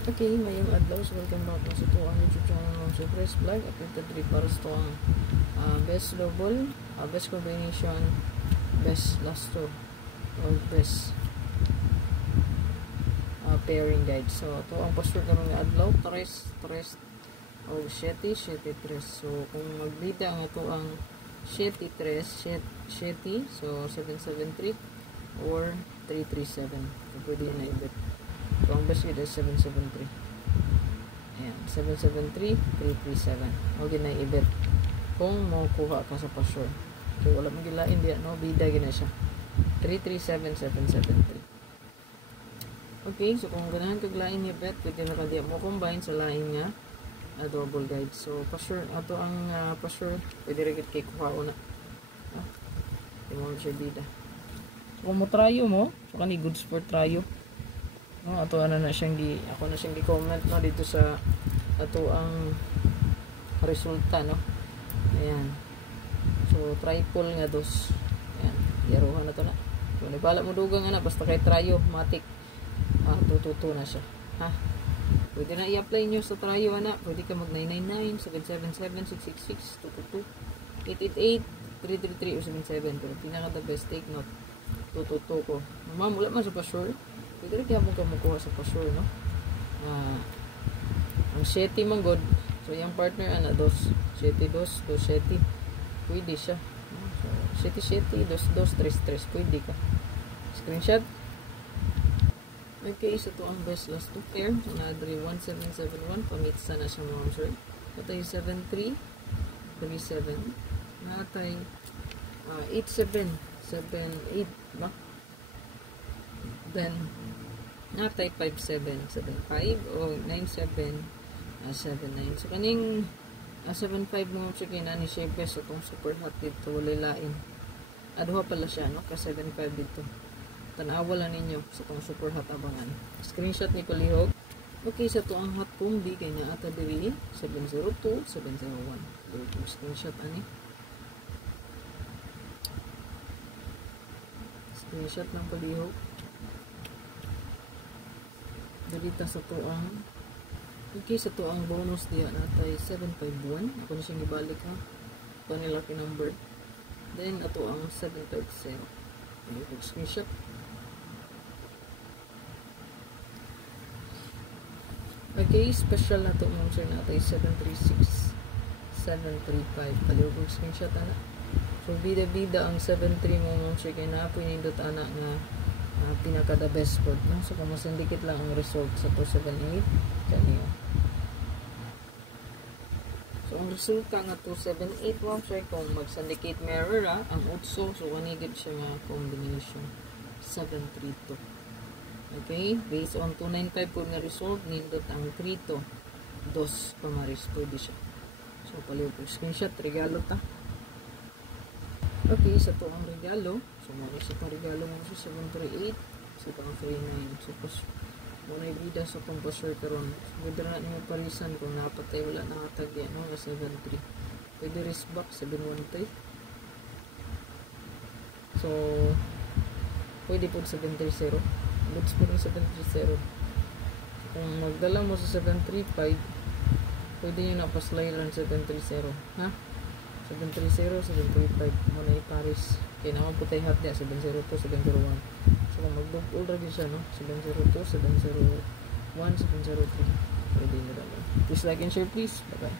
Okay, mayong adlaw. So, welcome back sa ito ang YouTube channel ng Surprise Vlog. Updated 3 para sa ito ang best double, best combination, best last two, or best pairing guide. So, ito ang password naman ng adlaw. 3 o 7 3. So, kung magbida ang ito ang 7 3, so 773 or 337. So, pwede na ibit. So, ang best is 773. Ayan, 773, 337. O, gina-ibit. Kung makuha ka sa password. So, wala magilain diyan, no? Bida gina siya. 337, 773. Okay, so kung ganahan kag lain ni bet, pwede na kadiya mo combine sa lain nga double guide. So, password, ato ang password, pwede rin kay kuha una. Hindi mo siya bida. So, kung mo tryo mo, so kani goods for tryo. No, ato ano na siyang ako na siyang gi-comment no dito sa ato ang resulta no. Ayan. So triple nga dos. Ayan, yaruhan na to na. So nibala mo dugang ana basta kay tryo matik. Tututo na siya. Ha. Pwede na i-apply nyo sa tryo ana. Pwede ka mag 999 777 666 222 888 333 o 77. Pero pinaka the best take note. Tututo ko. Ma'am, wala man sa password. Pwede rin kaya mo kamukuha sa password, no? Ang 7 man god. So, yung partner, 2. 7, 2, 7. Pwede siya. So, 7, 7, 2, 2, 3, 3. Pwede ka. Screenshot. Okay, so ito ang best last 2 pair. So, na-adri 1771. Pamitsa na siya mga sir. Ito yung 73, 37. Natay 87, 78, ba? Then, natay 57, 75 o 97, 79. So, kaning 75 mo siya kinani siya best so itong super hot dito, wala lain. Aduha pala siya, no? Ka 75 dito. Tanawa lang ninyo sa itong super hot abangan. Screenshot ni Palihog. Okay, sa ito ang hot combi, kaya na ata diri 702, 701. Screenshot ani. Screenshot ng Palihog. Dalita sa tuang okay, sa tuang bonus diya natay 751. Ako na siyang ibalik ha. Ito nila number. Then ato ang 750. Ano yung screenshot. Okay, special na ito mga sir natay 736 735. Paliw ko screenshot ana. So bida-bida ang 73 mo mga sir kaya naapoy nindot ana nga pinaka the best spot no? So kung masindikit lang ang result sa 278 kaniya. So ang resulta nga 278 mo sir kung magsindicate mirror ang utso so kanigid siya nga combination 732. Okay, based on 295 po nga result nindot ang 32 pamaris to di siya. So paliw po screenshot regalo ta. Okay, sa to ang regalo. So, muna sa itong regalo mo sa 738. Sa itong 39. So, muna ibida sa itong password karon. So, pwede na niyo parisan kung napatay wala nakatag yan. No? 73. Pwede risk back 713. So, pwede po 730. Goods po rin 730. So, kung magdala mo sa 735, pwede nyo napaslay lang 730. Ha? 730, 735 muna i-paris kaya naman po tayo hot niya 702, 701 so kung mag-double lagi siya no 702, 701, 703 pwede nyo naman please like and share please bye bye.